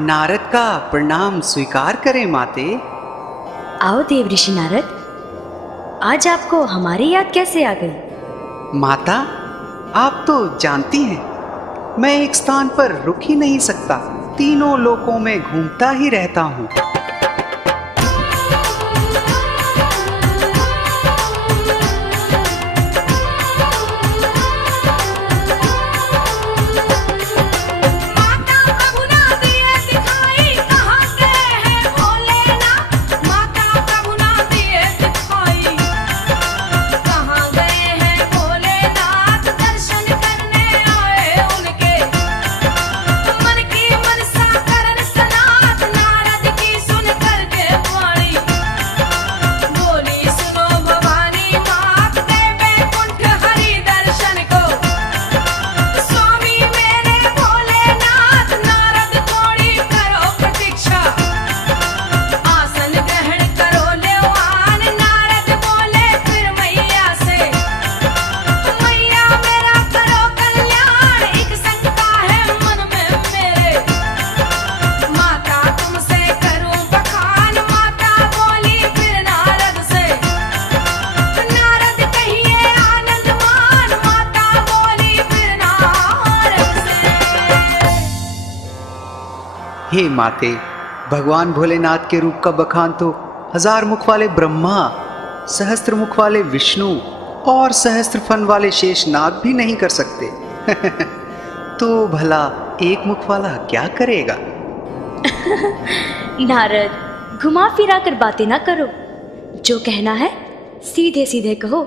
नारद का प्रणाम स्वीकार करें माते। आओ देव ऋषि नारद, आज आपको हमारी याद कैसे आ गई? माता, आप तो जानती हैं मैं एक स्थान पर रुक ही नहीं सकता, तीनों लोकों में घूमता ही रहता हूँ। हे माते, भगवान भोलेनाथ के रूप का बखान तो 1000 मुख वाले ब्रह्मा, सहस्त्र मुख वाले विष्णु और सहस्त्र फन वाले शेषनाग भी नहीं कर सकते। तो भला एक मुख वाला क्या करेगा? नारद, घुमा फिरा कर बातें ना करो, जो कहना है सीधे सीधे कहो।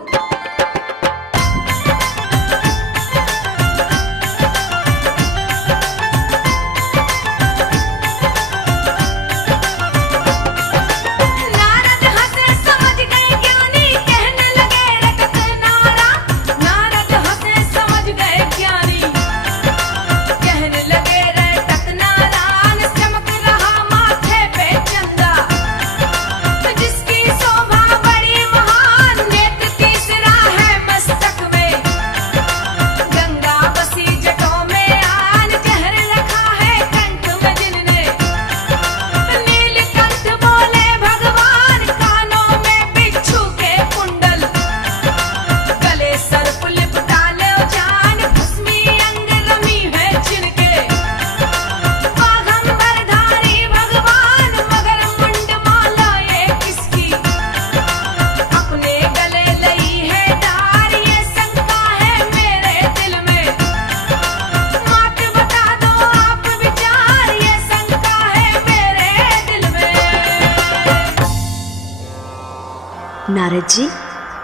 नारद जी,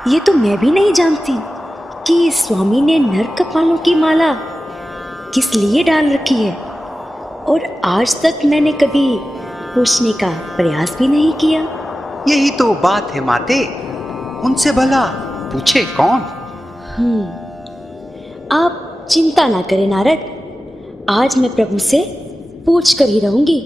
ये तो मैं भी नहीं जानती कि स्वामी ने नर कपालों की माला किस लिए डाल रखी है, और आज तक मैंने कभी पूछने का प्रयास भी नहीं किया। यही तो बात है माते, उनसे भला पूछे कौन? आप चिंता ना करें नारद, आज मैं प्रभु से पूछ कर ही रहूंगी।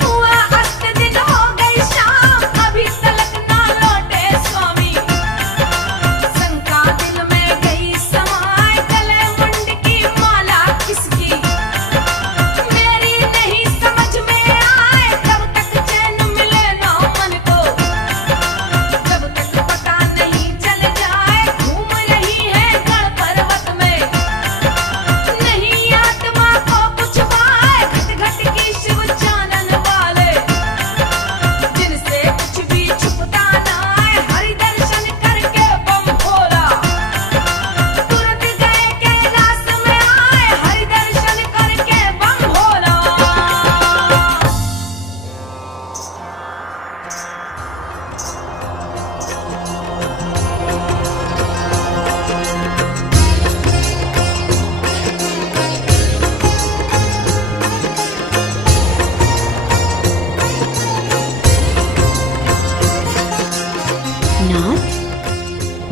हुआ अस्त दिन हो गई शाम,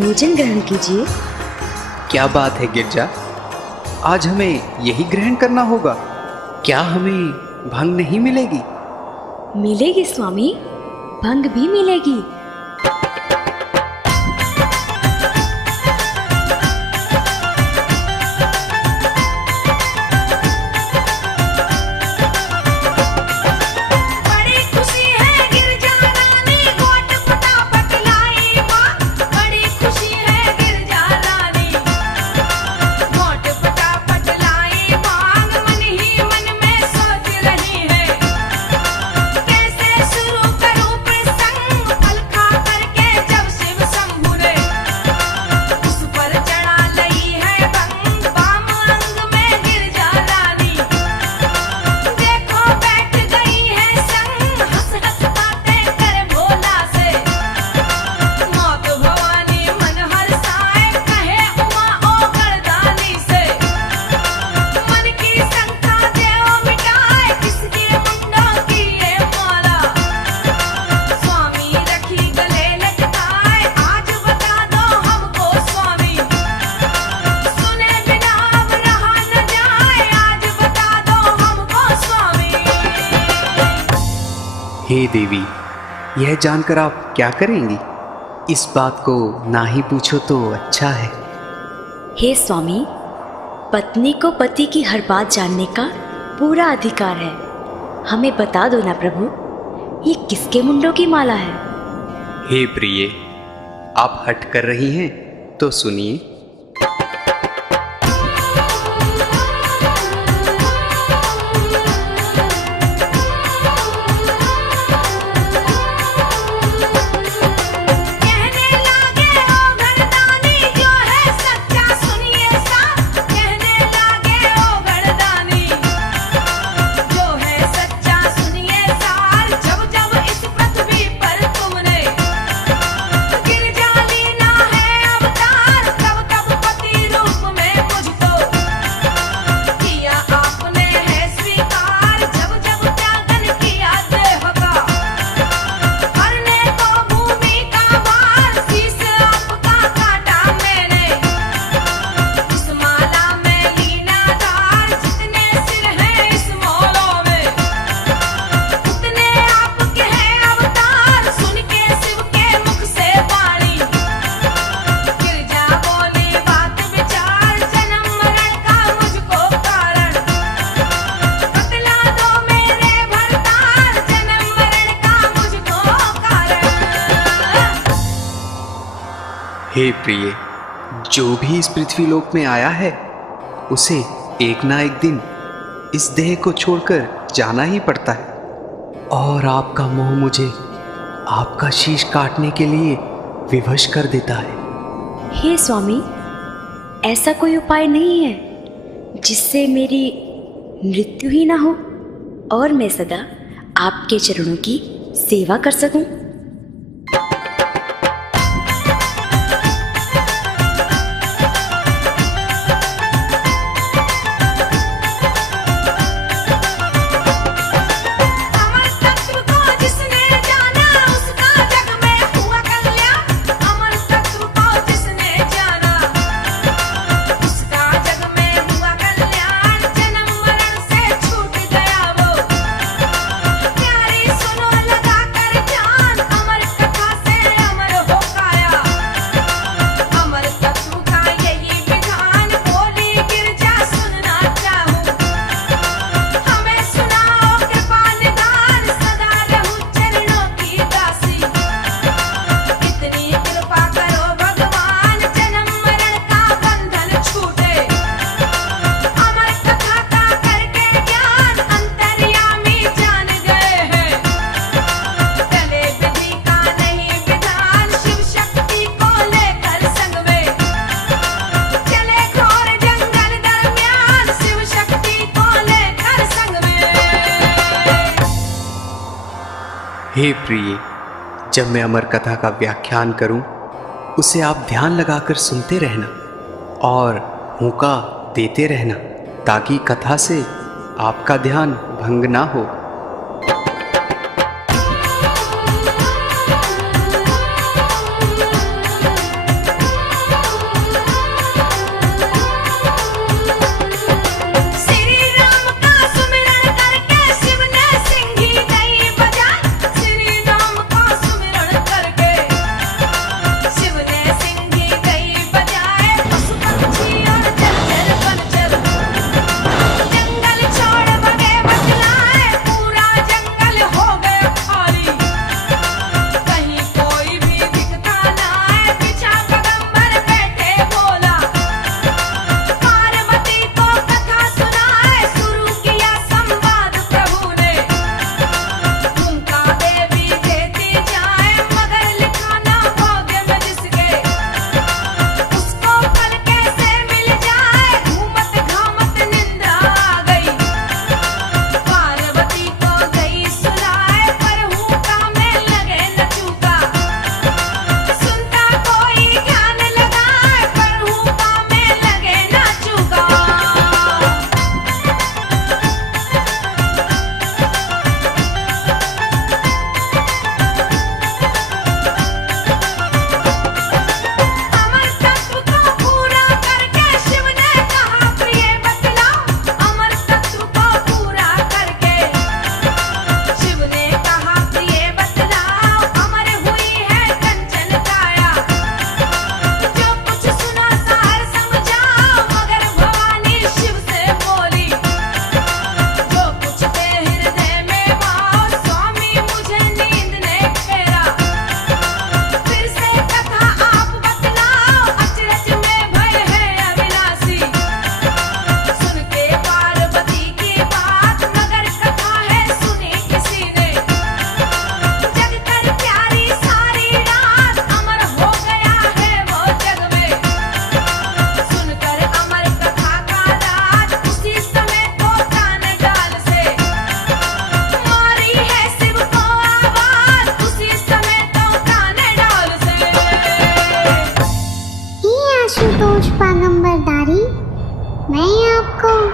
भोजन ग्रहण कीजिए। क्या बात है गिरजा, आज हमें यही ग्रहण करना होगा? क्या हमें भंग नहीं मिलेगी? मिलेगी स्वामी, भंग भी मिलेगी। हे देवी, यह जानकर आप क्या करेंगी? इस बात को ना ही पूछो तो अच्छा है। हे स्वामी, पत्नी को पति की हर बात जानने का पूरा अधिकार है। हमें बता दो ना प्रभु, ये किसके मुंडों की माला है? हे प्रिय, आप हट कर रही हैं तो सुनिए। हे प्रिय, जो भी इस पृथ्वी लोक में आया है उसे एक ना एक दिन इस देह को छोड़कर जाना ही पड़ता है, और आपका मोह मुझे आपका शीश काटने के लिए विवश कर देता है। हे स्वामी, ऐसा कोई उपाय नहीं है जिससे मेरी मृत्यु ही ना हो और मैं सदा आपके चरणों की सेवा कर सकूं। हे प्रिय, जब मैं अमर कथा का व्याख्यान करूं, उसे आप ध्यान लगाकर सुनते रहना और हुक्का देते रहना, ताकि कथा से आपका ध्यान भंग ना हो।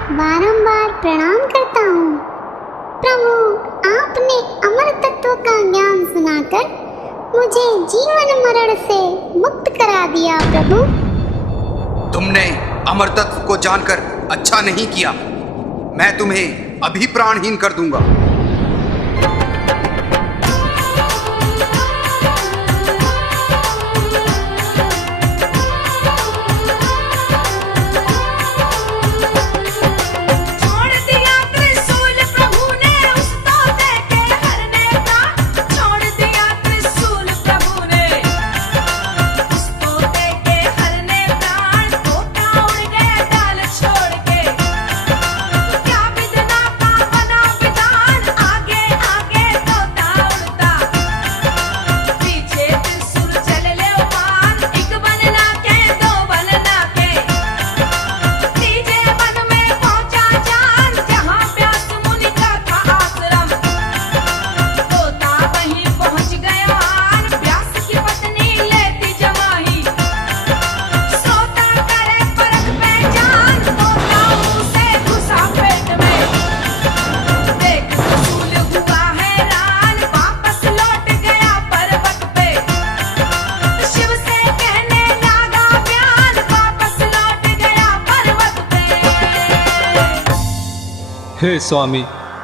बारंबार प्रणाम करता हूँ। प्रभु, आपने अमर तत्व का ज्ञान सुनाकर मुझे जीवन मरण से मुक्त करा दिया। प्रभु, तुमने अमर तत्व को जानकर अच्छा नहीं किया। मैं तुम्हें अभी प्राणहीन कर दूंगा। हे स्वामी,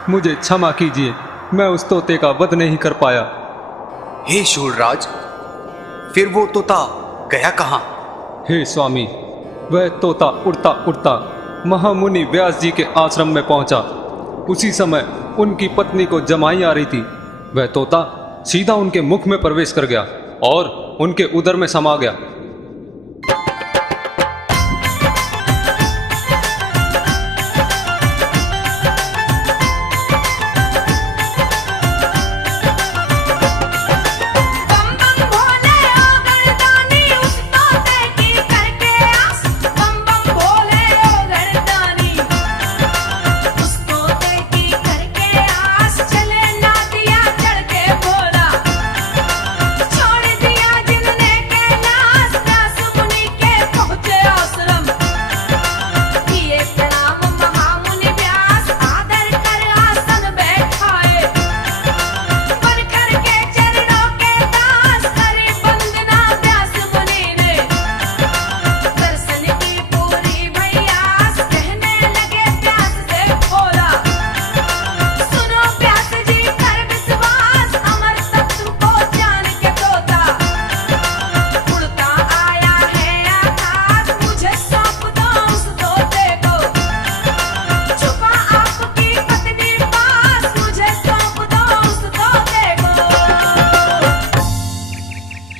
मुझे क्षमा कीजिए, मैं उस तोते का वध नहीं कर पाया। हे शूरराज, फिर वो तोता गया कहाँ? हे स्वामी, वह तोता उड़ता उड़ता महामुनि व्यास जी के आश्रम में पहुंचा। उसी समय उनकी पत्नी को जमाई आ रही थी। वह तोता सीधा उनके मुख में प्रवेश कर गया और उनके उदर में समा गया।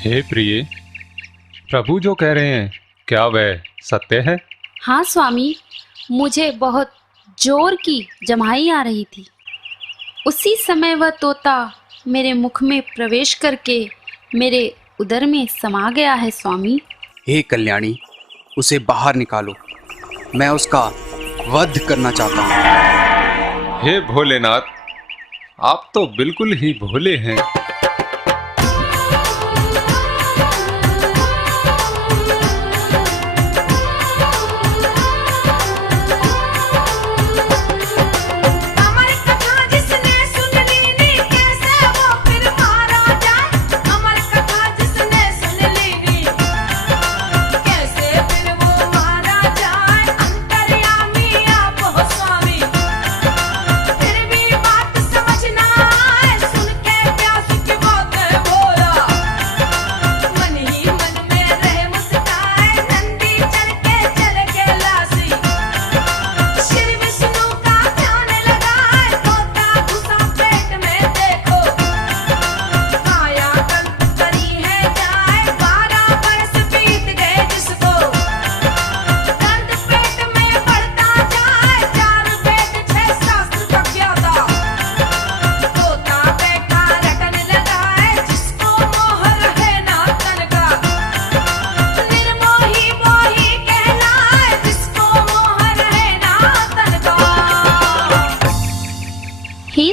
हे प्रिय, प्रभु जो कह रहे हैं क्या वह सत्य है? हाँ स्वामी, मुझे बहुत जोर की जमाई आ रही थी। उसी समय वह तोता मेरे मुख में प्रवेश करके मेरे उदर में समा गया है स्वामी। हे कल्याणी, उसे बाहर निकालो, मैं उसका वध करना चाहता हूँ। हे भोलेनाथ, आप तो बिल्कुल ही भोले हैं।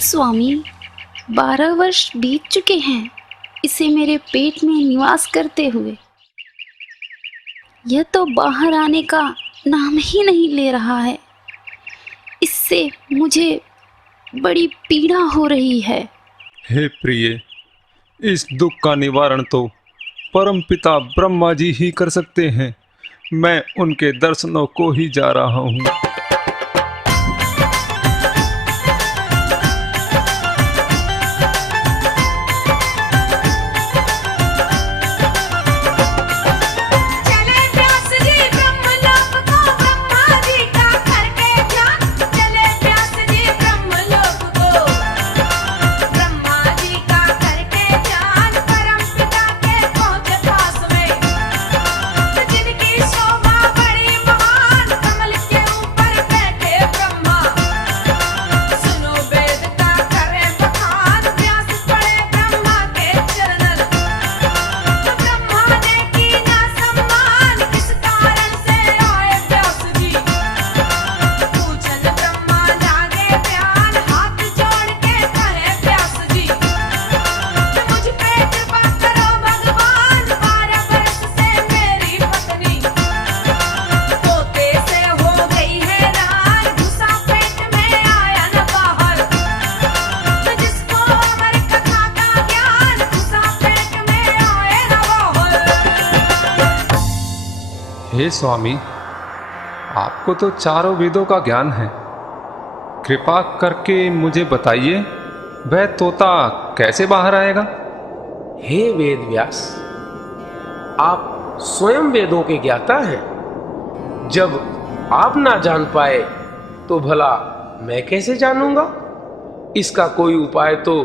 स्वामी, 12 वर्ष बीत चुके हैं इसे मेरे पेट में निवास करते हुए। यह तो बाहर आने का नाम ही नहीं ले रहा है। उससे मुझे बड़ी पीड़ा हो रही है। हे प्रिय, इस दुख का निवारण तो परमपिता ब्रह्मा जी ही कर सकते हैं। मैं उनके दर्शनों को ही जा रहा हूँ। हे स्वामी, आपको तो चारों वेदों का ज्ञान है। कृपा करके मुझे बताइए, वह तोता कैसे बाहर आएगा? हे वेद व्यास, आप स्वयं वेदों के ज्ञाता हैं। जब आप ना जान पाए तो भला मैं कैसे जानूंगा? इसका कोई उपाय तो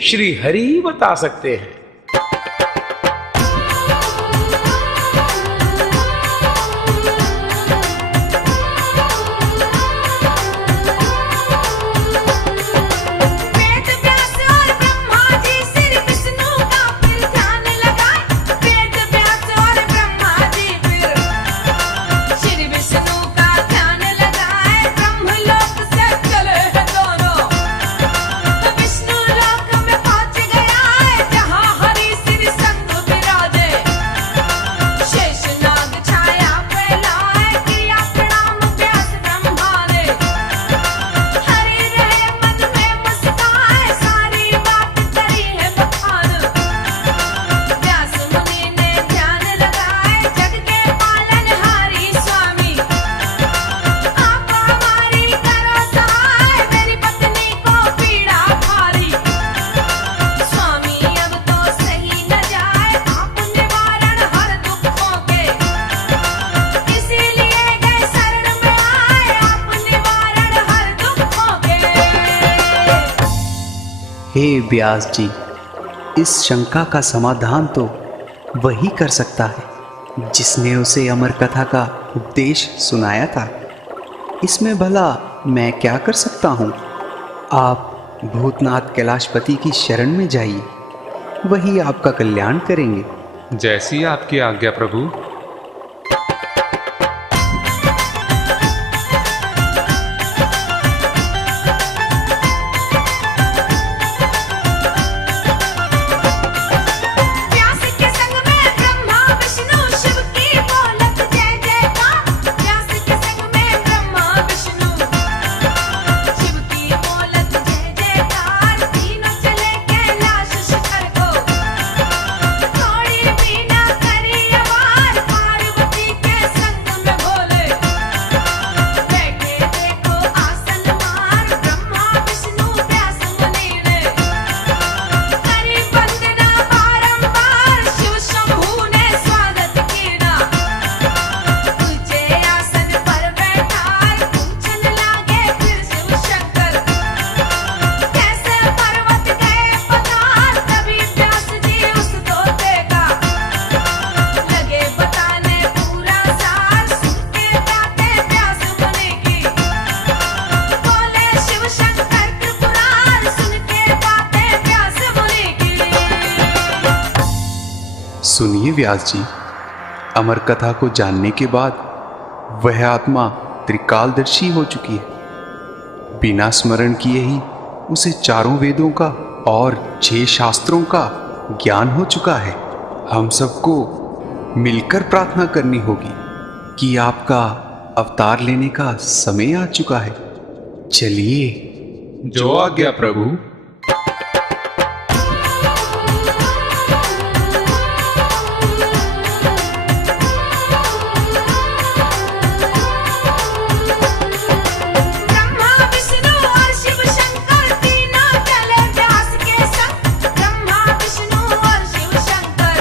श्री हरि ही बता सकते हैं। हे व्यास जी, इस शंका का समाधान तो वही कर सकता है जिसने उसे अमर कथा का उपदेश सुनाया था। इसमें भला मैं क्या कर सकता हूँ? आप भूतनाथ कैलाशपति की शरण में जाइए, वही आपका कल्याण करेंगे। जैसी आपकी आज्ञा प्रभु। सुनिए व्यास जी, अमर कथा को जानने के बाद वह आत्मा त्रिकालदर्शी हो चुकी है। बिना स्मरण किए ही उसे चारों वेदों का और 6 शास्त्रों का ज्ञान हो चुका है। हम सबको मिलकर प्रार्थना करनी होगी कि आपका अवतार लेने का समय आ चुका है। चलिए। जो आज्ञा प्रभु। ब्रह्मा विष्णु और शिव शंकर तीनों चले व्यास के संग। ब्रह्मा विष्णु और शिव शंकर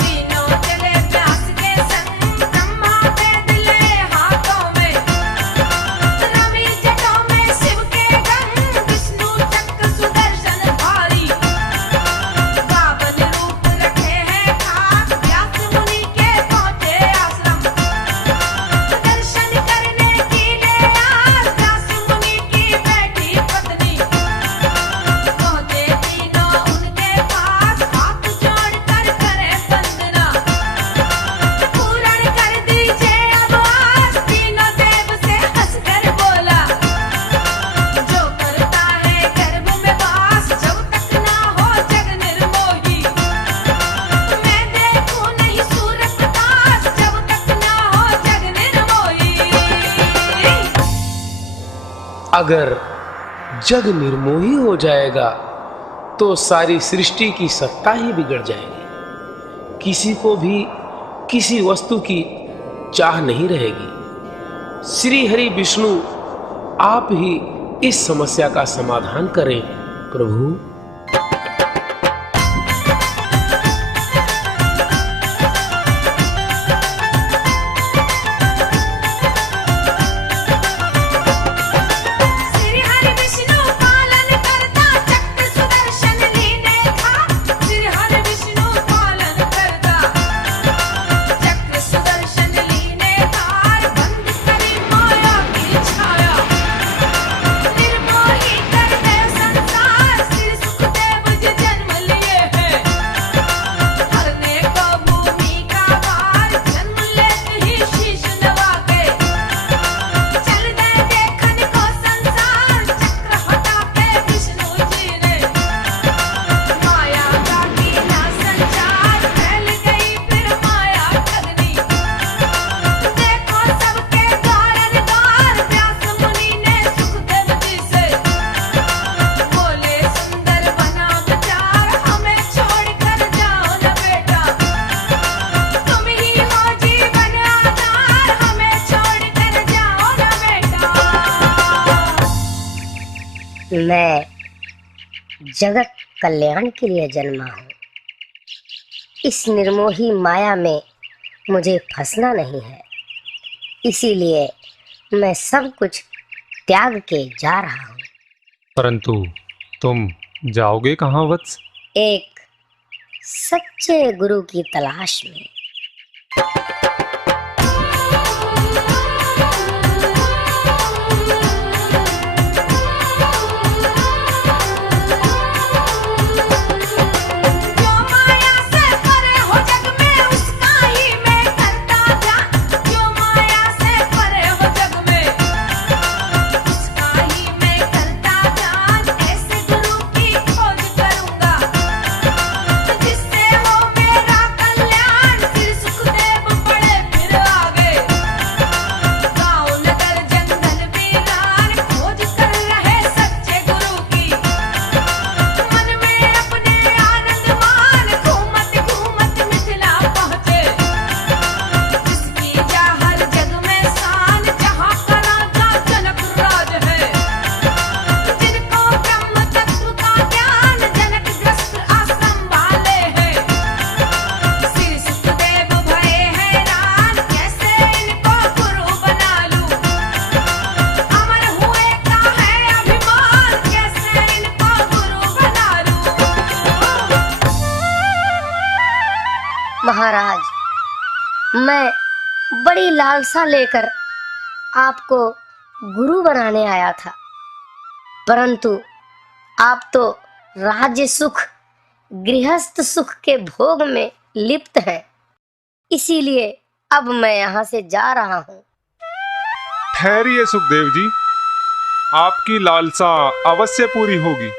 तीनों चले व्यास के संग। ब्रह्मा वेद ले हाथों में, रवि जटों में शिव के गंग। विष्णु चक्र सुदर्शन धारी, बावन रूप रखे हैं खास। व्यास मुनि के पहुंचे आश्रम, दर्शन करने की ले आस। व्यास मुनि की बैठी पत्नी, पहुंचे तीनों उनके पास। हाथ जोड़कर करे वंदना, पूर्ण कर दीजिए अब आस। तीनों देव से हंसकर बोला, जो करता है गर्भ में वास। जब तक ना हो जग निर्मोही, मैं देखूं नहीं सूरत प्रकाश। जब तक ना हो जग निर्मोही। अगर जग निर्मोही हो जाएगा तो सारी सृष्टि की सत्ता ही बिगड़ जाएगी। किसी को भी किसी वस्तु की चाह नहीं रहेगी। श्री हरि विष्णु, आप ही इस समस्या का समाधान करें प्रभु। श्री हरि विष्णु पालन करता, चक्र सुदर्शन लीने था। श्री हरि विष्णु पालन करता, चक्र सुदर्शन लीने था। बंद करी माया की छाया, निर्मोही कर दे संसार। श्री सुखदेव जी जन्म लिए हैं, हरने को भूमि का भार। जन्म लेते ही शीश नवा के, चल गए देखन को संसार। चक्र हटा के विष्णु जी ने, माया का कीना संचार। फैल गई फिर माया ठगनी, देखो सबके द्वार द्वार। व्यास मुनि ने सुखदेव जी से बोले, सुंदर बना विचार। हमें छोड़कर जाओ न बेटा, तुम ही हो जीवन आधार। हमें छोड़कर जाओ न बेटा। मैं जगत कल्याण के लिए जन्मा हूँ। इस निर्मोही माया में मुझे फंसना नहीं है। इसीलिए मैं सब कुछ त्याग के जा रहा हूँ। परंतु तुम जाओगे कहाँ वत्स? एक सच्चे गुरु की तलाश में। जो माया से परे हो जग में, उसका ही मैं करता जा। जो माया से परे हो जग में, उसका ही मैं करता जा। ऐसे गुरु की खोज करूंगा, जिससे हो मेरा कल्याण। श्री सुखदेव पड़े फिर आगे, गाँव नगर जंगल वीरान। खोज कर रहे सच्चे गुरु की, मन में अपने आनंद मान। घूमत घूमत मिथिला पहुँचे, जिसकी जा हर जग में शान। जहाँ का राजा जनक राज है, जिनको ब्रह्म तत्व का ज्ञान। जनक ग्रस्त आश्रम वाले हैं, श्री सुखदेव भये हैरान। कैसे इनको गुरु बना लूं, अमर हुए का है अभिमान। कैसे इनको गुरु बना लूं। महाराज, मैं बड़ी लालसा लेकर आपको गुरु बनाने आया था, परंतु आप तो राज्य सुख, गृहस्थ सुख के भोग में लिप्त हैं। इसीलिए अब मैं यहाँ से जा रहा हूँ। ठहरिए सुखदेव जी, आपकी लालसा अवश्य पूरी होगी।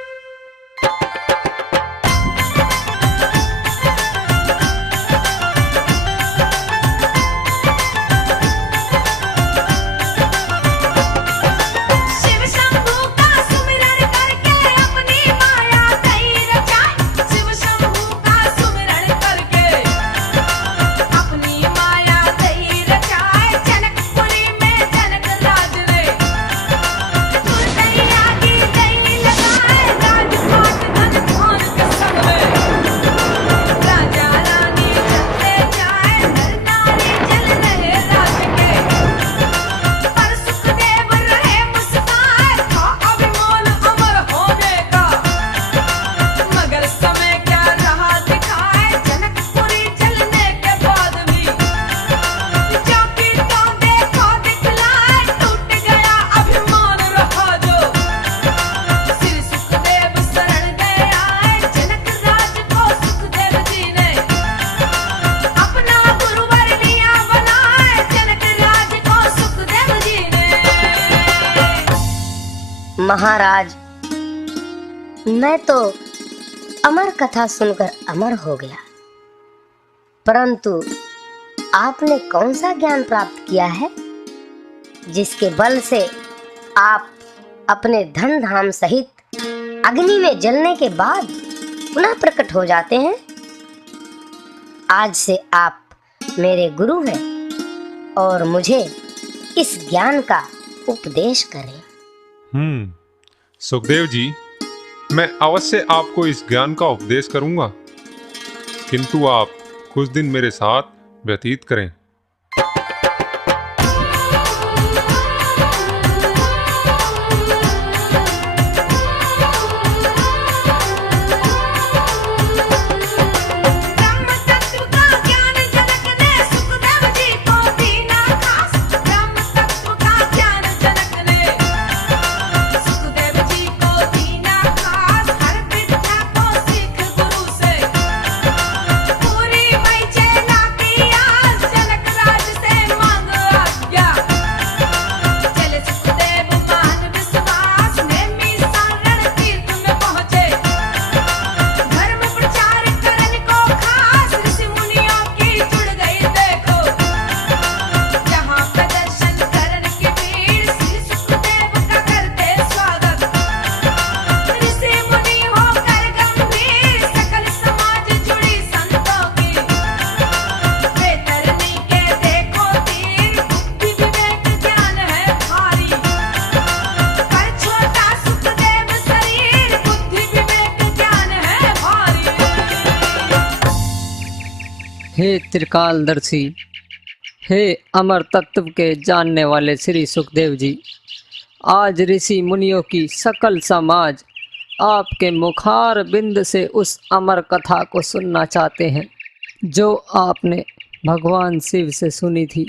महाराज, मैं तो अमर कथा सुनकर अमर हो गया, परंतु आपने कौन सा ज्ञान प्राप्त किया है जिसके बल से आप अपने धन धाम सहित अग्नि में जलने के बाद पुनः प्रकट हो जाते हैं? आज से आप मेरे गुरु हैं और मुझे इस ज्ञान का उपदेश करें। सुखदेव जी, मैं अवश्य आपको इस ज्ञान का उपदेश करूंगा, किंतु आप कुछ दिन मेरे साथ व्यतीत करें। हे त्रिकालदर्शी, हे अमर तत्व के जानने वाले श्री सुखदेव जी, आज ऋषि मुनियों की सकल समाज आपके मुखार बिंद से उस अमर कथा को सुनना चाहते हैं जो आपने भगवान शिव से सुनी थी।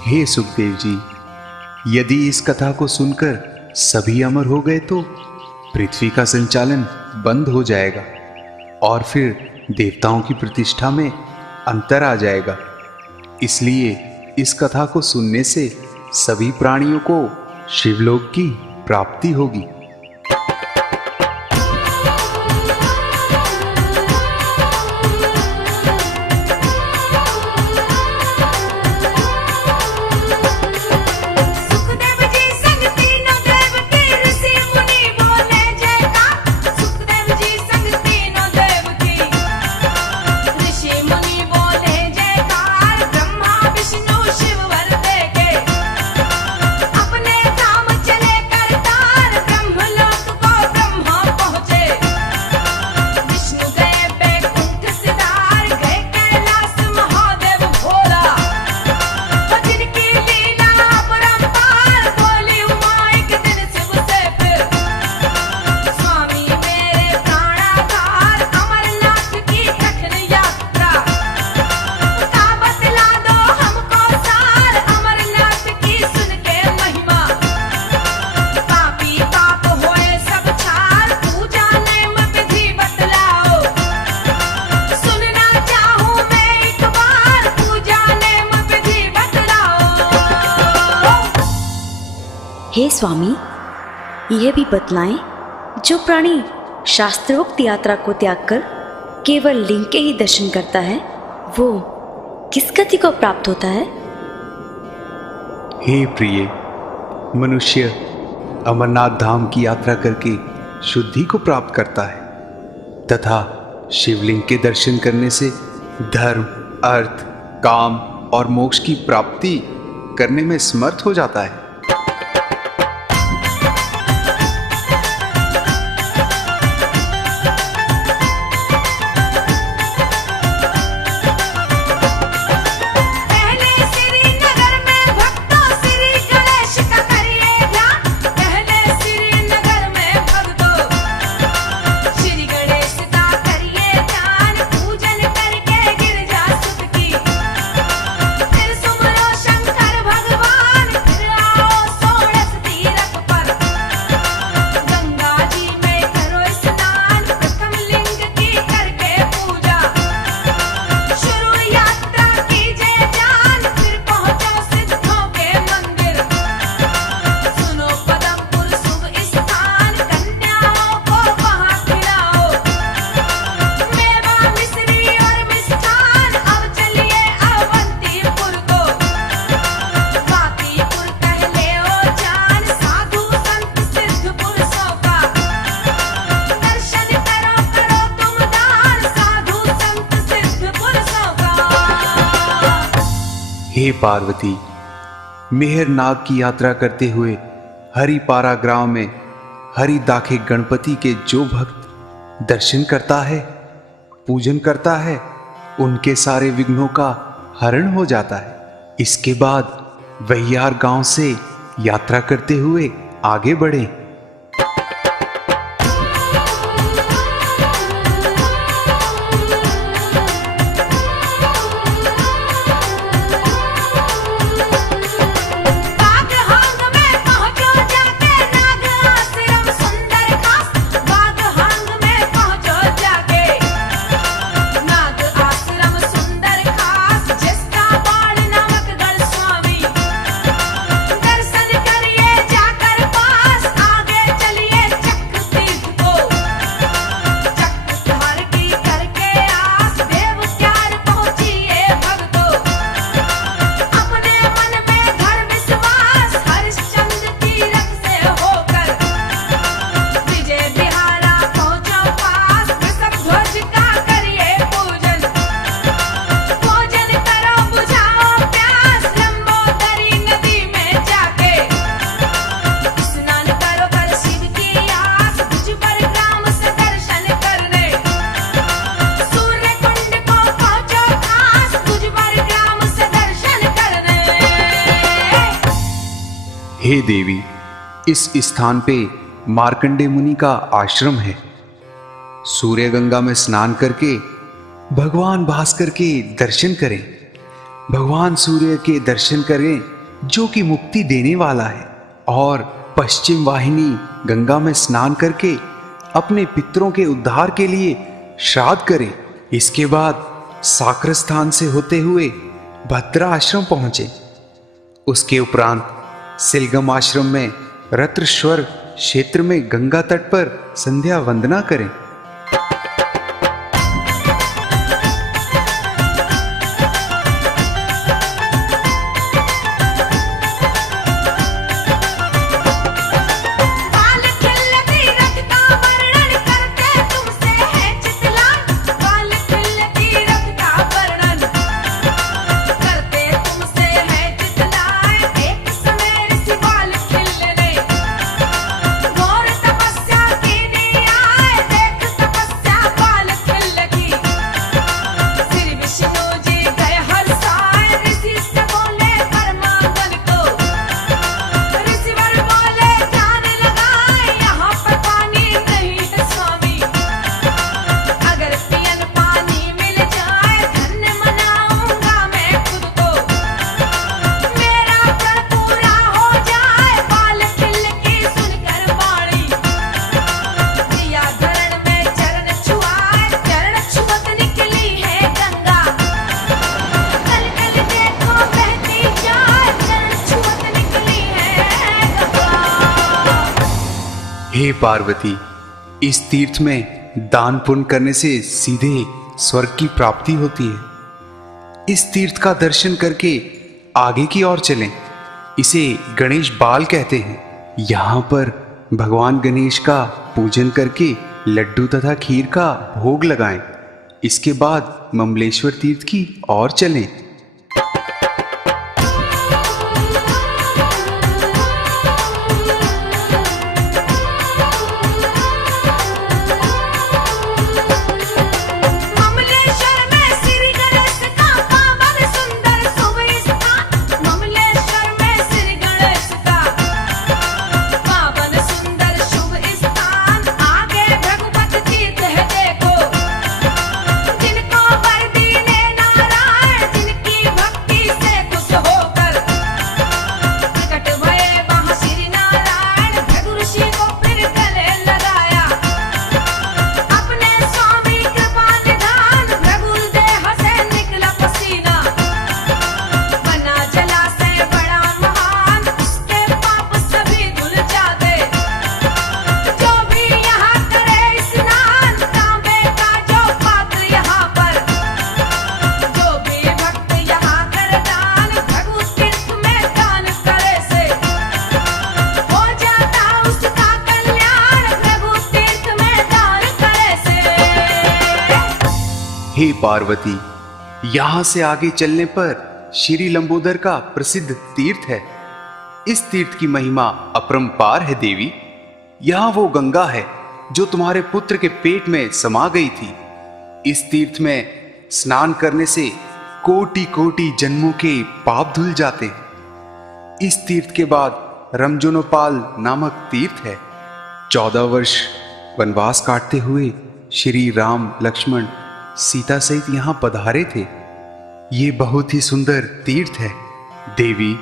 हे सुखदेव जी, यदि इस कथा को सुनकर सभी अमर हो गए तो पृथ्वी का संचालन बंद हो जाएगा और फिर देवताओं की प्रतिष्ठा में अंतर आ जाएगा। इसलिए इस कथा को सुनने से सभी प्राणियों को शिवलोक की प्राप्ति होगी। हे स्वामी, यह भी बतलाएं, जो प्राणी शास्त्रोक्त यात्रा को त्याग कर केवल लिंग के ही दर्शन करता है, वो किस गति को प्राप्त होता है? हे प्रिय, मनुष्य अमरनाथ धाम की यात्रा करके शुद्धि को प्राप्त करता है तथा शिवलिंग के दर्शन करने से धर्म, अर्थ, काम और मोक्ष की प्राप्ति करने में समर्थ हो जाता है। पहले श्रीनगर में भक्तों श्री गणेश का करिए ध्यान। पहले श्रीनगर में भक्तों श्री गणेश का करिए ध्यान। पूजन करके गिरजा सुत की फिर सुमरो शंकर भगवान। फिर आओ सोड़स तीरथ पर गंगा जी में करो स्नान। प्रथम लिंग की करके पूजा शुरू यात्रा कीजिए जान। फिर पहुंचो सिद्धों के मंदिर, सुनो पदमपुर शुभ स्थान। कन्याओं को वहां खिलाओ मेवा मिश्री और मिष्ठान। अब चलिए अवंतीपुर को बाकीपुर कह ले ओ जान। साधु संत सिद्ध पुरुषों का दर्शन करो करो तुम दान। साधु संत सिद्ध पुरुषों का। हे पार्वती, मेहरनाग की यात्रा करते हुए हरिपारा ग्राम में हरिदाखे गणपति के जो भक्त दर्शन करता है, पूजन करता है, उनके सारे विघ्नों का हरण हो जाता है। इसके बाद वहियार गांव से यात्रा करते हुए आगे बढ़े। बागहांग में पहुंचो जाके नाग आश्रम सुंदर खास। बागहांग में पहुंचो जाके नाग आश्रम सुंदर खास। जिसका बाण नमक गढ़ स्वामी दर्शन करिए जाकर पास। आगे चलिए चक्र तीर्थ को चक्रधार की करके आस। देव प्यार पहुंचिए भक्तों अपने मन में घर विश्वास। हरिश्चंद्र तीरथ से होकर विजय बिहारा पहुंचो पास। वृषभ ध्वज का करिए पूजन, भोजन करो बुझाओ प्यास। लंबोदरी नदी में जाके स्नान करो कर शिव की आस। भुजबल ग्राम से दर्शन करने सूर्य कुंड को पहुंचो खास। भुजबल ग्राम से दर्शन करने। हे देवी, इस स्थान पे मार्कंडे मुनि का आश्रम है। सूर्य गंगा में स्नान करके भगवान भास्कर के दर्शन करें। भगवान सूर्य के दर्शन करें जो कि मुक्ति देने वाला है। और पश्चिम वाहिनी गंगा में स्नान करके अपने पितरों के उद्धार के लिए श्राद्ध करें। इसके बाद साकर स्थान से होते हुए भद्रा आश्रम पहुंचे। उसके उपरांत सिलगम आश्रम में रत्रश्वर क्षेत्र में गंगा तट पर संध्या वंदना करें। बाल खिलती रथ का वर्णन करते तुमसे है चितलान। बाल खिलती रथ का वर्णन करते तुमसे है चितलान। एक समय ऋषि बाल खिलने घोर तपस्या की दी आए। देख तपस्या बाल खिल की श्री विष्णु जी गए हर्षाए। ऋषि से बोले परमागन को ऋषिवर बोले ध्यान लगाए। यहाँ पर पानी नहीं है स्वामी, अगर पियन पानी मिल जाए धन्य मनाऊंगा मैं खुद को। मेरा व्रत पूरा हो जाए। बाल खिल की सुनकर वाणी दिया धरण में चरण छुआए। चरण छुअत निकली है गंगा, कल कल देखो बहती जाए। चरण छुअत निकली है गंगा। हे पार्वती, इस तीर्थ में दान पुण्य करने से सीधे स्वर्ग की प्राप्ति होती है। इस तीर्थ का दर्शन करके आगे की ओर चलें। इसे गणेश बाल कहते हैं। यहाँ पर भगवान गणेश का पूजन करके लड्डू तथा खीर का भोग लगाएं। इसके बाद ममलेश्वर तीर्थ की ओर चलें। ममलेश्वर में श्री गणेश का पावन सुंदर शुभ स्थान। ममलेश्वर में श्री गणेश का पावन सुंदर शुभ स्थान। आगे भगवत तीर्थ है देखो, जिनको वर दीने नारायण, जिनकी भक्ति से खुश होकर प्रकट भये वहाँ श्री नारायण। भृगु ऋषि को फिर गले लगाया अपने स्वामी कृपा निधान। भृगु देह से निकला पसीना, बना जलाशय बड़ा महान। उसके पाप सभी धुल जाते, जो भी यहाँ करे स्नान। तांबे का जो पात्र यहाँ पर, जो भी भक्त यहाँ कर दान। भृगु तीर्थ में दान करे से हो जाता उसका कल्याण। भृगु तीर्थ में दान करे से। हे पार्वती, यहाँ से आगे चलने पर श्री लंबोदर का प्रसिद्ध तीर्थ है। इस तीर्थ की महिमा अपरंपार है देवी। यहाँ वो गंगा है जो तुम्हारे पुत्र के पेट में समा गई थी। इस तीर्थ में स्नान करने से कोटि कोटि जन्मों के पाप धुल जाते हैं। इस तीर्थ के बाद रमजोनोपाल नामक तीर्थ है। 14 वर्ष वनवास काटते हुए श्री राम लक्ष्मण सीता सहित यहाँ पधारे थे। ये बहुत ही सुंदर तीर्थ है देवी।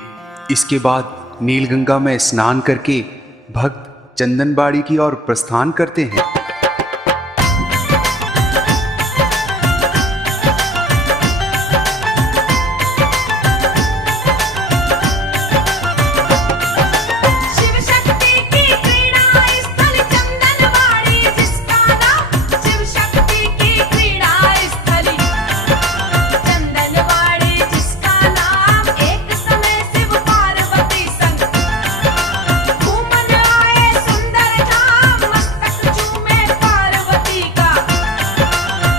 इसके बाद नीलगंगा में स्नान करके भक्त चंदनबाड़ी की ओर प्रस्थान करते हैं। शिव शक्ति की क्रीड़ा स्थल चंदनवाड़ी जिसका नाम। शिव शक्ति की क्रीड़ा स्थल चंदनवाड़ी जिसका नाम। एक समय शिव पार्वती संग घूमन आए सुंदर धाम। मस्तक चूमे पार्वती का,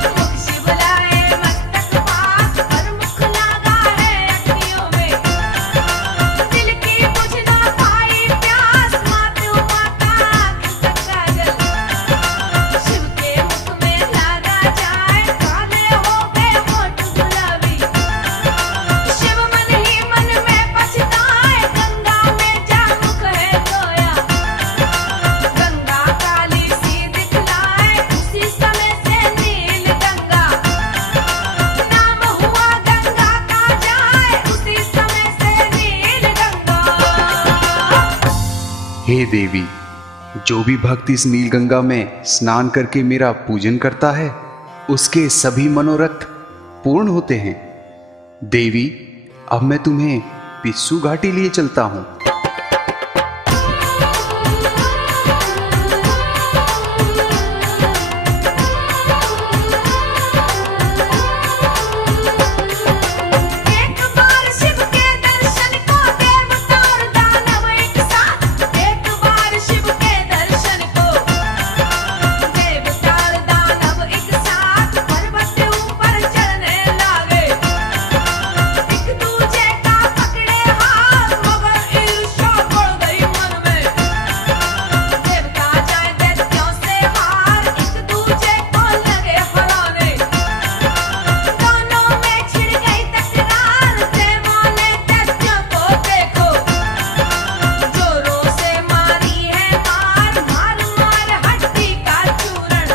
मुख शिव लाए मस्तक पास। पर मुख लगा है अग्नियों में, दिल की बुझ ना पाई प्यास। मातु माता आँख तक काजल शिव के मुख में लगा जाए। काले हो गए होठ गुलाबी, शिव मन ही मन में पछताए। गंगा में जा मुख है धोया, गंगा काली सी दिखलाए। उसी समय से नील गंगा नाम हुआ गंगा का जाए। उसी समय से नील गंगा। हे देवी, जो भी भक्त इस नीलगंगा में स्नान करके मेरा पूजन करता है उसके सभी मनोरथ पूर्ण होते हैं। देवी, अब मैं तुम्हें पिस्सू घाटी लिए चलता हूँ। एक बार शिव के दर्शन को देवता और दानव एक साथ। एक बार शिव के दर्शन को देवता और दानव एक साथ। पर्वत ऊपर चढ़ने लागे, एक दूजे का पकड़े हाथ। मगर ईर्ष्या बढ़ गई मन में, देवता जाए दैत्यों से हार। एक दूजे को लगे हराने, दोनों में छिड़ गई तकरार। देवाने दैत्यों को देखो, जोरों से मारी है मार। मार मार हड्डी का चूरण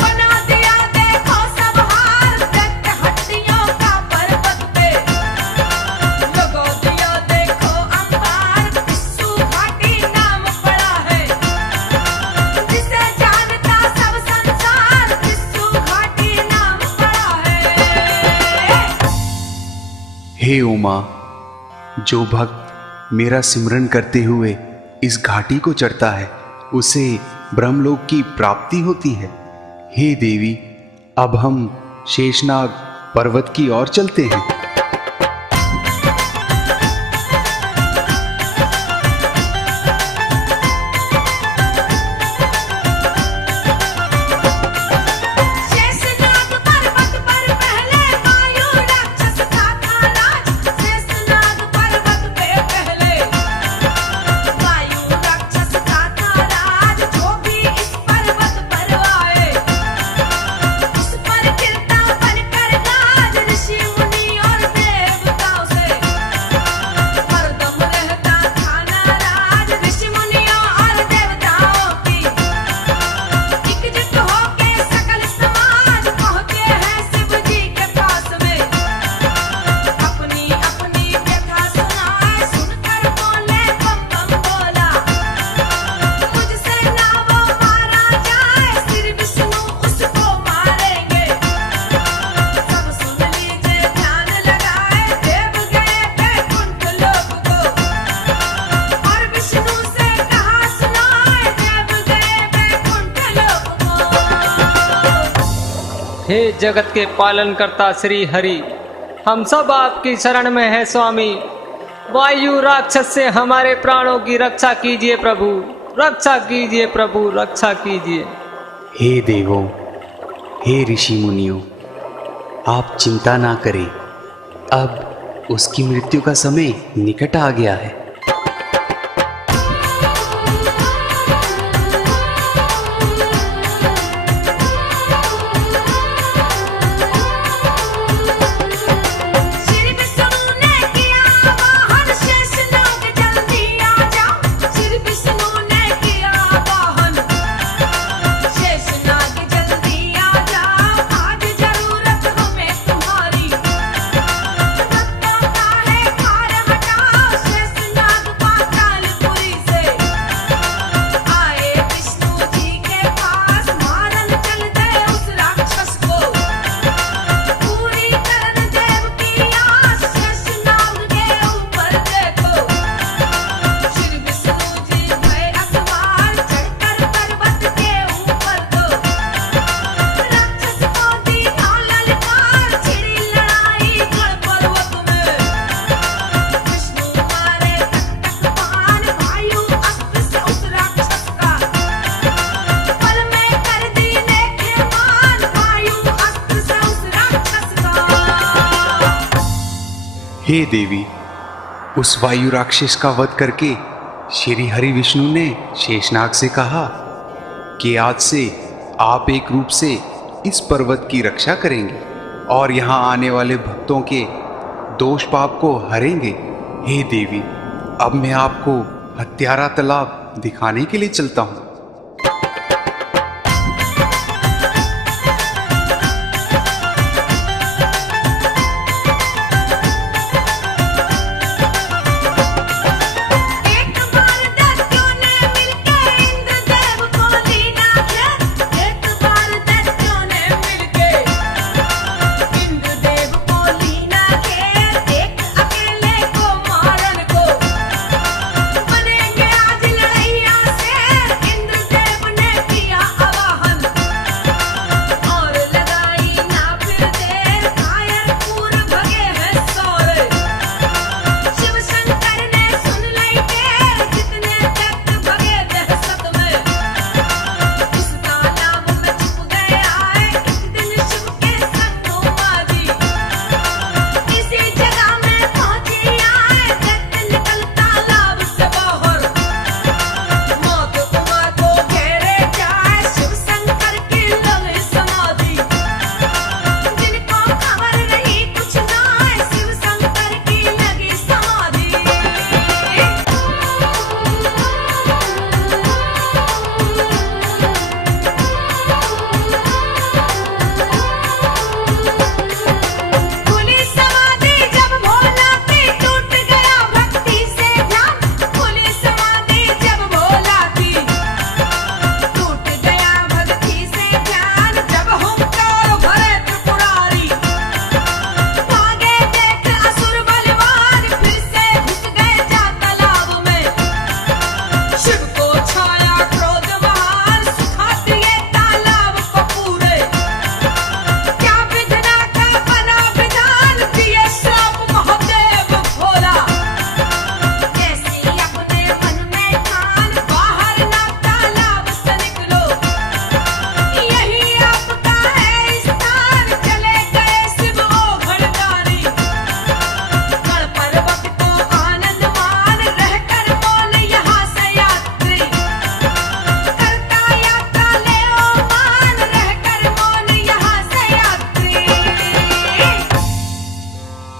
बना दिया देखो सब हार। दैत्य हड्डियों का पर्वत पे लगा दिया देखो अंबार। पिस्सू घाटी नाम पड़ा है जिसे जानता सब संसार। पिस्सू घाटी नाम पड़ा है। हे उमा, जो भक्त मेरा सिमरन करते हुए इस घाटी को चढ़ता है उसे ब्रह्मलोक की प्राप्ति होती है। हे देवी, अब हम शेषनाग पर्वत की ओर चलते हैं। शेषनाग पर्वत पर पहले वायु राक्षस था राज। शेषनाग पर्वत पे पहले वायु राक्षस था राज। जो भी इस पर्वत पर आए उस पर गिरता बनकर गाज। ऋषि मुनि और देवताओं से हरदम रहता था नाराज। ऋषि मुनियों और देवताओं की एकजुट होके सकल समाज पहुंचे हैं शिव जी के पास में। अपनी अपनी व्यथा सुनाए, सुनकर बोले बम बम बोला। मुझसे ना वो मारा जाए, श्री विष्णु उसको मारेंगे। सब सुन लीजिए, ध्यान लगाए, देव गए वैकुंठ लोक को। और विष्णु से कहा सुनाए, देव गए वैकुंठ लोक को। हे जगत के पालन करता श्री हरि, हम सब आपकी शरण में है स्वामी। वायु राक्षस से हमारे प्राणों की रक्षा कीजिए प्रभु, रक्षा कीजिए प्रभु, रक्षा कीजिए। हे देवों, हे ऋषि मुनियों, आप चिंता ना करें। अब उसकी मृत्यु का समय निकट आ गया है। श्री विष्णु ने किया वाहन, शेषनाग जल्दी आ जाओ। श्री विष्णु ने किया वाहन, शेषनाग जल्दी आ जाओ। आज जरूरत हमें तुम्हारी, रत्तों का है भार हटाओ। शेषनाग पातालपुरी से आए विष्णु जी के पास। मारन चल गए उस राक्षस को, पूरी करन देव की आस। शेषनाग के ऊपर देखो, श्री विष्णु जी भय असवार। चढ़कर पर्वत के ऊपर तो राक्षस को दी ललकार। छिड़ी लड़ाई गढ़ पर्वत में, विष्णु मारे तक तक बाण। वायु अस्त्र से उस राक्षस का पल में कर दी नेत्रमान। वायु अस्त्र से उस राक्षस का। हे देवी, उस वायु राक्षस का वध करके श्री हरि विष्णु ने शेषनाग से कहा कि आज से आप एक रूप से इस पर्वत की रक्षा करेंगे और यहाँ आने वाले भक्तों के दोष पाप को हरेंगे। हे देवी, अब मैं आपको हत्यारा तालाब दिखाने के लिए चलता हूँ। एक बार दैत्यों ने मिलके इंद्रदेव को लीना घेर। एक बार दैत्यों ने मिलके इंद्रदेव को लीना घेर। एक अकेले को मारन को बनेंगे आज लड़ैया शेर।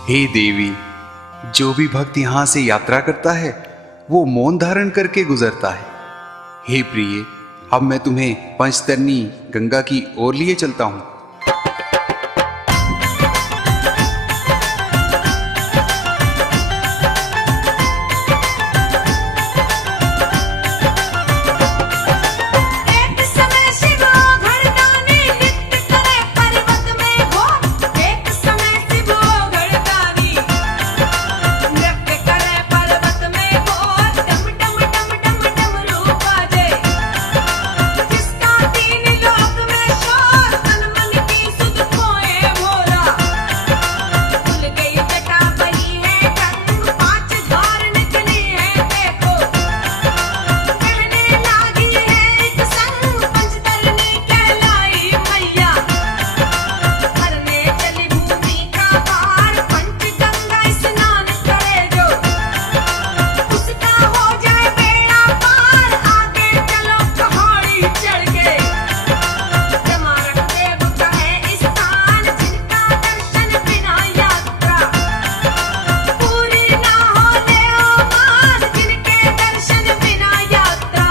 हे देवी, जो भी भक्त यहाँ से यात्रा करता है वो मौन धारण करके गुजरता है। हे प्रिय, अब मैं तुम्हें पंचतरणी गंगा की ओर लिए चलता हूँ। एक समय शिव घरदानी नृत्य करे पर्वत में घो। एक समय शिव घरदानी नृत्य करे पर्वत में घो। डम डम डम डम डमरू बाजे, जिसका तीन लोक में शोर। तन मन की सुध खोए मोरा, खुल गई जटा बनी है टंग। पांच धार निकली है देखो, कहने लागी है एक संग। पंचतरणी कहलाई मैया, भरने चली भूमि का भार। पंचगंगा स्नान करे जो, उसका हो जाए बेड़ा पार। आगे चलो पहाड़ी चढ़ के, जमारक देव का है स्थान। जिनका दर्शन बिना यात्रा पूरी ना हो ले ओ मान। जिनके दर्शन बिना यात्रा।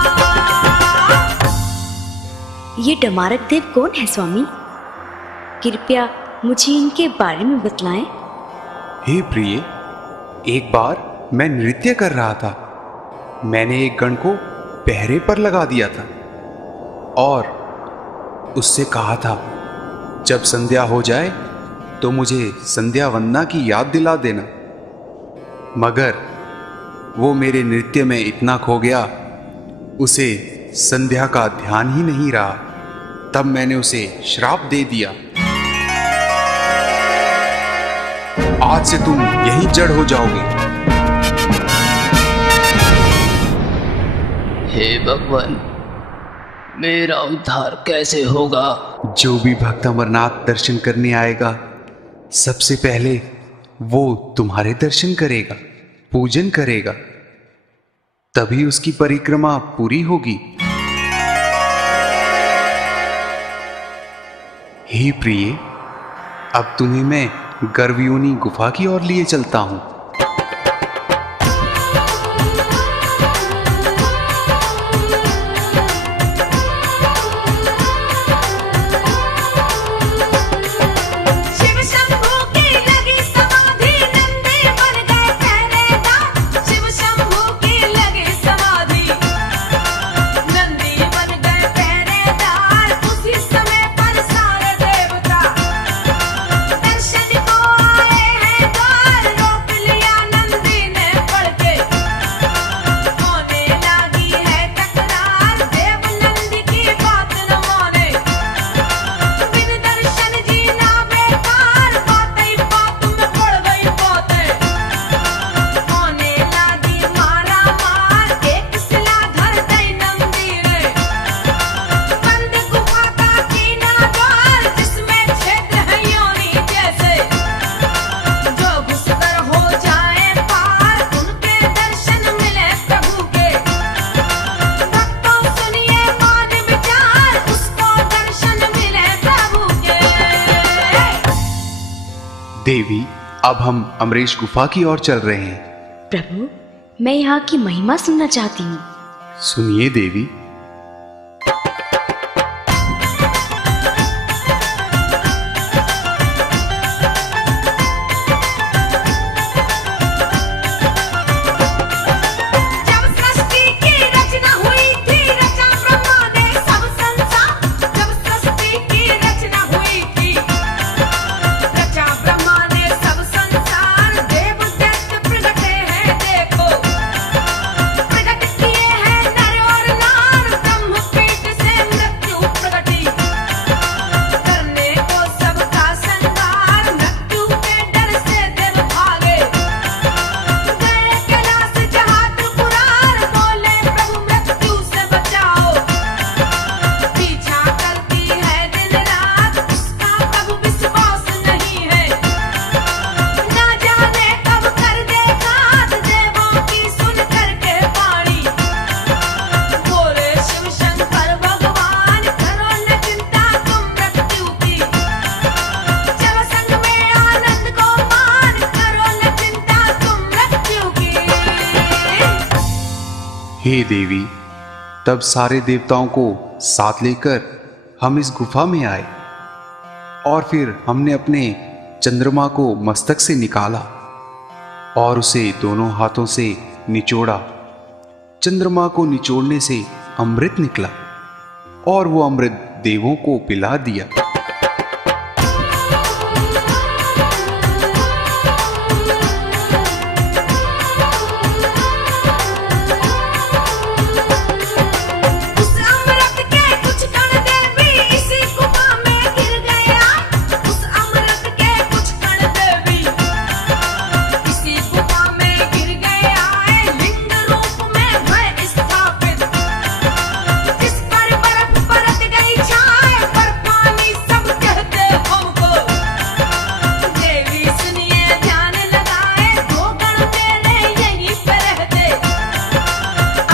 ये डमारक देव कौन है स्वामी? कृपया मुझे इनके बारे में बतलाएं। हे प्रिय, एक बार मैं नृत्य कर रहा था। मैंने एक गण को पहरे पर लगा दिया था और उससे कहा था, जब संध्या हो जाए तो मुझे संध्या वंदना की याद दिला देना। मगर वो मेरे नृत्य में इतना खो गया, उसे संध्या का ध्यान ही नहीं रहा। तब मैंने उसे श्राप दे दिया, आज से तुम यहीं जड़ हो जाओगे। हे भगवान, मेरा उद्धार कैसे होगा? जो भी भक्त अमरनाथ दर्शन करने आएगा, सबसे पहले वो तुम्हारे दर्शन करेगा, पूजन करेगा, तभी उसकी परिक्रमा पूरी होगी। हे प्रिय, अब तुम्हें मैं गर्भयोनि गुफा की ओर लिए चलता हूं। शिव शंभू की लगी समाधि, नंदी बन गए पहरेदार। शिव शंभू की लगी समाधि, नंदी बन गए पहरेदार। उसी समय पर सारे देवता दर्शन को आए हैं द्वार। रोक लिया नंदी ने पढ़ के, होने लगी है तकरार। देव नंदी की बात न माने, बिन दर्शन जीना बेकार। बात ही बात में पड़ गई बातें, होने लगी मारा मार। एक सिला धर दई नंदी ने, बंद गुफा का कीना द्वार। जिसमें छेद है योनि जैसे, जो घुसकर हो जाए पार। उनके दर्शन मिले प्रभु के, भक्तों सुनिए मान विचार। उसको दर्शन मिले प्रभु के। देवी, अब हम अमरेश गुफा की ओर चल रहे हैं। प्रभु, मैं यहाँ की महिमा सुनना चाहती हूँ। सुनिए देवी, जब सृष्टि की रचना हुई थी, रचा ब्रह्मा ने सब संसार। जब सृष्टि की रचना हुई थी, रचा ब्रह्मा ने सब संसार। देव दैत्य प्रगटे हैं देखो, प्रगट किए हैं नर और नार। हे देवी, तब सारे देवताओं को साथ लेकर हम इस गुफा में आए और फिर हमने अपने चंद्रमा को मस्तक से निकाला और उसे दोनों हाथों से निचोड़ा। चंद्रमा को निचोड़ने से अमृत निकला और वो अमृत देवों को पिला दिया। उस अमृत के कुछ कण देवी इसी गुफा में गिर गया। उस अमृत के कुछ कण देवी इसी गुफा में गिर गया। लिंग रूप में है स्थापित, जिस पर बर्फ बरत गई छाए, पर पानी सब कहते हमको। देवी सुनिए ध्यान लगाए, दो गण मेरे यहीं पे रहते।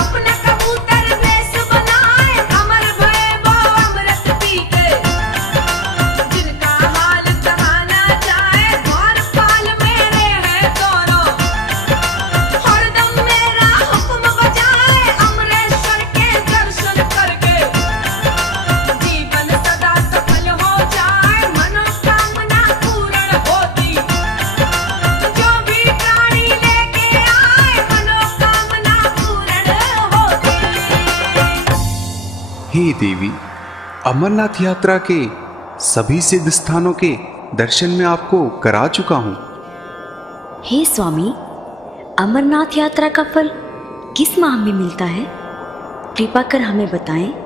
अपना कबूतर वेश बनाए, अमर भये वो अमृत पी के। जिनका हाल कहा ना जाए, द्वारपाल मेरे हैं दोनों। हरदम मेरा हुक्म बजाए, अमरेश्वर के दर्शन करके। जीवन सदा सफल हो जाए, मनोकामना पूर्ण होती। जो भी प्राणी लेके आए, मनोकामना पूर्ण होती। हे देवी, अमरनाथ यात्रा के सभी सिद्ध स्थानों के दर्शन मैं आपको करा चुका हूँ। हे स्वामी, अमरनाथ यात्रा का फल किस माह में मिलता है? कृपा कर हमें बताएं।